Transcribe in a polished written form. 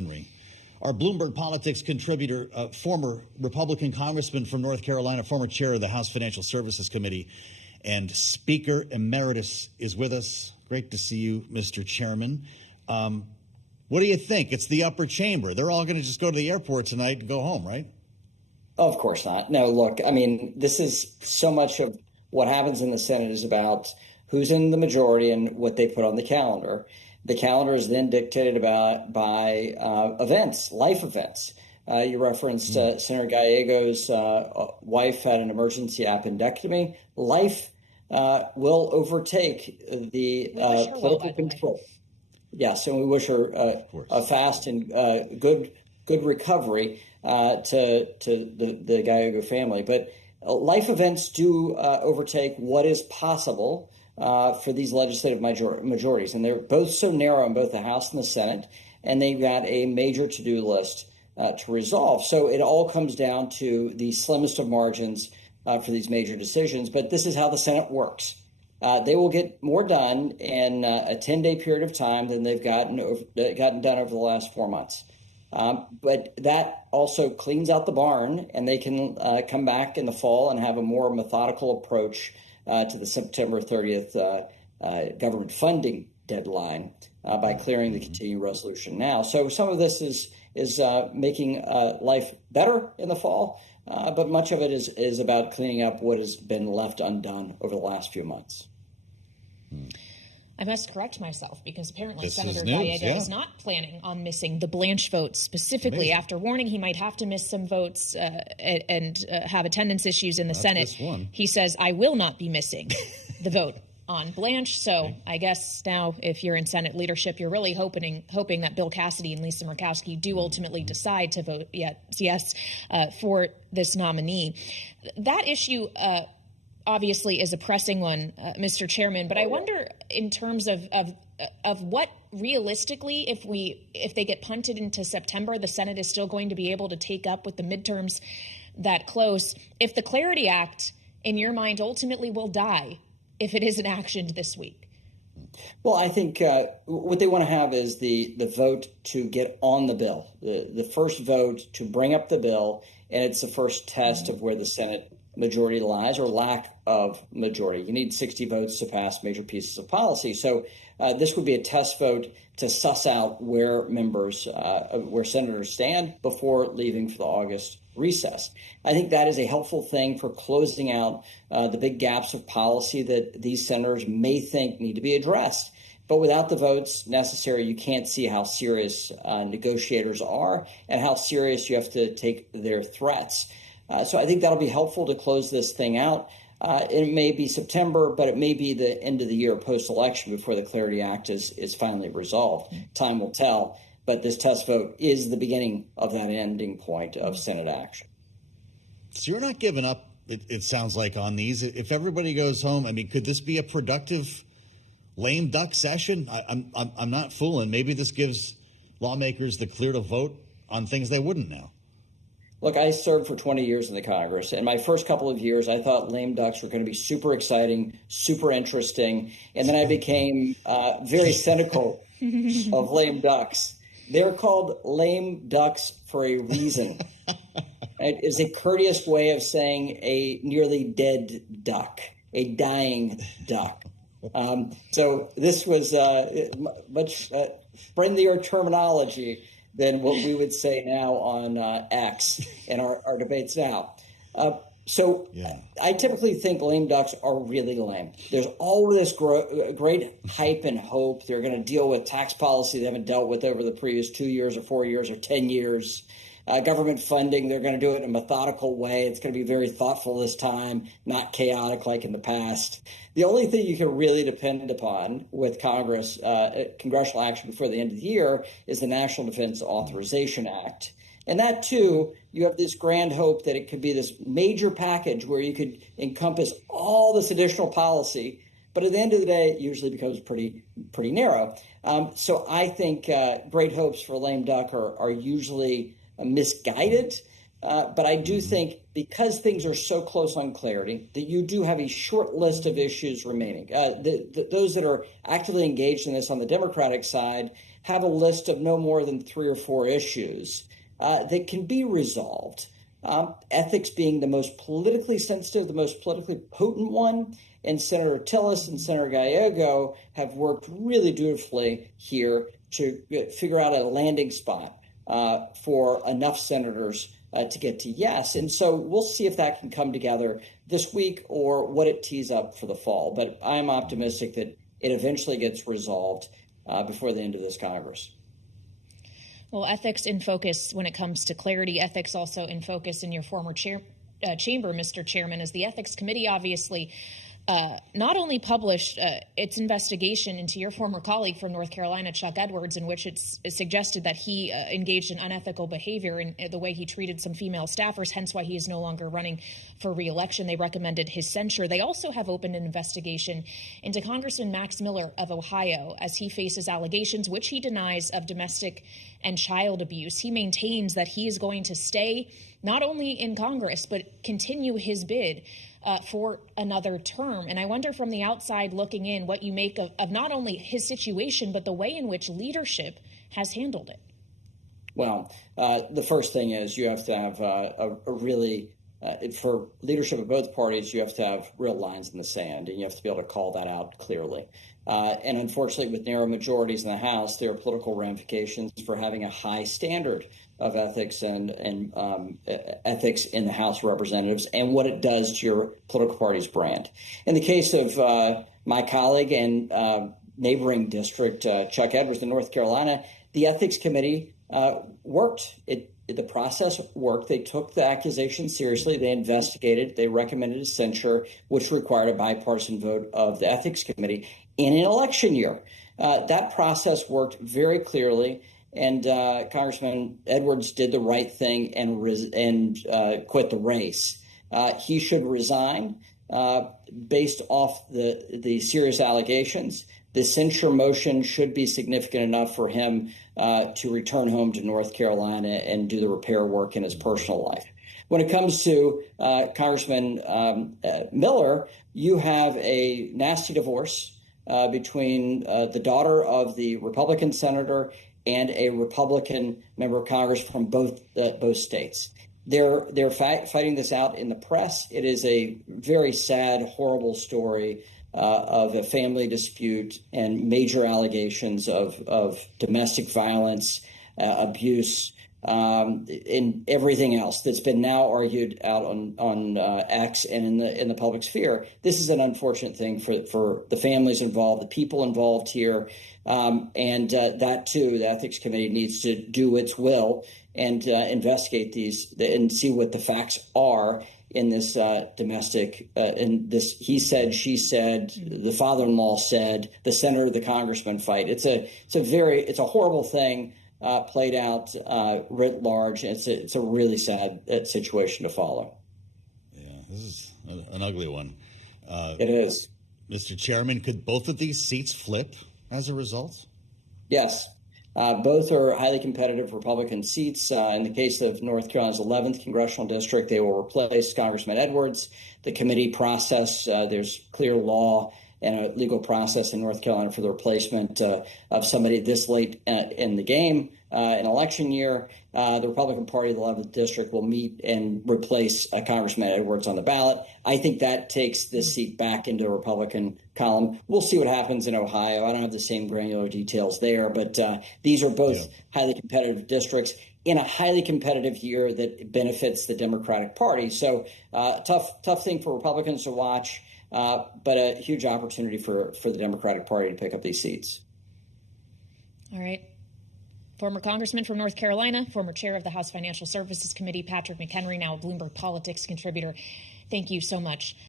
McHenry. Our Bloomberg Politics contributor, former Republican congressman from North Carolina, former chair of the House Financial Services Committee, and Speaker Emeritus is with us. Great to see you, Mr. Chairman. What do you think? It's the upper chamber. They're all going to just go to the airport tonight and go home, right? Of course not. No, look, I mean, this is so much of what happens in the Senate is about who's in the majority and what they put on the calendar. The calendar is then dictated by events, life events. You referenced Senator Gallego's wife had an emergency appendectomy. Life will overtake the political control. Yes, and we wish her a fast and good recovery to the Gallego family. But life events do overtake what is possible for these legislative majorities. And they're both so narrow in both the House and the Senate, and they've got a major to-do list to resolve. So it all comes down to the slimmest of margins for these major decisions. But this is how the Senate works. They will get more done in a 10-day period of time than they've gotten done over the last 4 months. But that also cleans out the barn, and they can come back in the fall and have a more methodical approach to the September 30th government funding deadline by clearing the continuing resolution now. So some of this is making life better in the fall, but much of it is about cleaning up what has been left undone over the last few months. I must correct myself because apparently Senator Gallego is not planning on missing the Blanche vote specifically after warning he might have to miss some votes and have attendance issues in the Senate. He says, I will not be missing the vote on Blanche. So I guess now if you're in Senate leadership, you're really hoping that Bill Cassidy and Lisa Murkowski do ultimately decide to vote yes for this nominee. That issue obviously is a pressing one, Mr. Chairman, but I wonder in terms of what realistically, if they get punted into September, the Senate is still going to be able to take up with the midterms that close. If the Clarity Act, in your mind, ultimately will die if it isn't actioned this week. Well, I think what they want to have is the vote to get on the bill, the first vote to bring up the bill, and it's the first test of where the Senate majority lies or lack of majority. You need 60 votes to pass major pieces of policy. So this would be a test vote to suss out where senators stand before leaving for the August recess. I think that is a helpful thing for closing out the big gaps of policy that these senators may think need to be addressed. But without the votes necessary, you can't see how serious negotiators are and how serious you have to take their threats. So I think that'll be helpful to close this thing out. It may be September, but it may be the end of the year post-election before the Clarity Act is finally resolved. Time will tell. But this test vote is the beginning of that ending point of Senate action. So you're not giving up, it sounds like, on these. If everybody goes home, I mean, could this be a productive lame duck session? I'm not fooling. Maybe this gives lawmakers the clear to vote on things they wouldn't now. Look, I served for 20 years in the Congress. And my first couple of years, I thought lame ducks were going to be super exciting, super interesting. And then I became very cynical of lame ducks. They're called lame ducks for a reason. It is a courteous way of saying a nearly dead duck, a dying duck. So this was much friendlier terminology than what we would say now on X in our debates now. I typically think lame ducks are really lame. There's all this great hype and hope. They're going to deal with tax policy they haven't dealt with over the previous 2 years or 4 years or 10 years. Government funding, they're going to do it in a methodical way. It's going to be very thoughtful this time, not chaotic like in the past. The only thing you can really depend upon with Congress, congressional action before the end of the year, is the National Defense Authorization Act. And that, too, you have this grand hope that it could be this major package where you could encompass all this additional policy. But at the end of the day, it usually becomes pretty narrow. So I think great hopes for a lame duck are usually misguided. But I do think because things are so close on clarity that you do have a short list of issues remaining. Those that are actively engaged in this on the Democratic side have a list of no more than 3 or 4 issues that can be resolved. Ethics being the most politically sensitive, the most politically potent one. And Senator Tillis and Senator Gallego have worked really dutifully here to figure out a landing spot for enough senators to get to yes. And so we'll see if that can come together this week or what it tees up for the fall. But I'm optimistic that it eventually gets resolved before the end of this Congress. Well, ethics in focus when it comes to clarity, ethics also in focus in your former chamber, Mr. Chairman, as the Ethics Committee obviously not only published its investigation into your former colleague from North Carolina, Chuck Edwards, in which it's suggested that he engaged in unethical behavior in the way he treated some female staffers, hence why he is no longer running for re-election. They recommended his censure. They also have opened an investigation into Congressman Max Miller of Ohio as he faces allegations, which he denies, of domestic and child abuse. He maintains that he is going to stay not only in Congress, but continue his bid for another term. And I wonder from the outside looking in what you make of not only his situation, but the way in which leadership has handled it. Well, the first thing is you have to have a really, for leadership of both parties, you have to have real lines in the sand, and you have to be able to call that out clearly. And unfortunately, with narrow majorities in the House, there are political ramifications for having a high standard of ethics and ethics in the House of Representatives and what it does to your political party's brand. In the case of my colleague and neighboring district, Chuck Edwards in North Carolina, the Ethics Committee worked. The process worked. They took the accusation seriously. They investigated. They recommended a censure, which required a bipartisan vote of the Ethics Committee in an election year. That process worked very clearly, and Congressman Edwards did the right thing and quit the race. He should resign based off the serious allegations. The censure motion should be significant enough for him to return home to North Carolina and do the repair work in his personal life. When it comes to Congressman Miller, you have a nasty divorce between the daughter of the Republican senator and a Republican member of Congress from both states. They're fighting this out in the press. It is a very sad, horrible story of a family dispute and major allegations of domestic violence, abuse, and everything else that's been now argued out on X and in the public sphere. This is an unfortunate thing for the families involved, the people involved here, and that too, the Ethics Committee needs to do its will and investigate these and see what the facts are in this domestic, in this he said, she said, the father-in-law said, the senator, the congressman fight. It's a horrible thing played out writ large. It's a really sad situation to follow. Yeah, this is an ugly one. It is. Mr. Chairman, could both of these seats flip as a result? Yes. Both are highly competitive Republican seats. In the case of North Carolina's 11th congressional district, they will replace Congressman Edwards. The committee process, there's clear law and a legal process in North Carolina for the replacement of somebody this late in the game. In election year, the Republican Party of the 11th district will meet and replace Congressman Edwards on the ballot. I think that takes this seat back into the Republican column. We'll see what happens in Ohio. I don't have the same granular details there, but these are both highly competitive districts in a highly competitive year that benefits the Democratic Party. So tough thing for Republicans to watch, but a huge opportunity for the Democratic Party to pick up these seats. All right. Former Congressman from North Carolina, former chair of the House Financial Services Committee, Patrick McHenry, now a Bloomberg Politics contributor. Thank you so much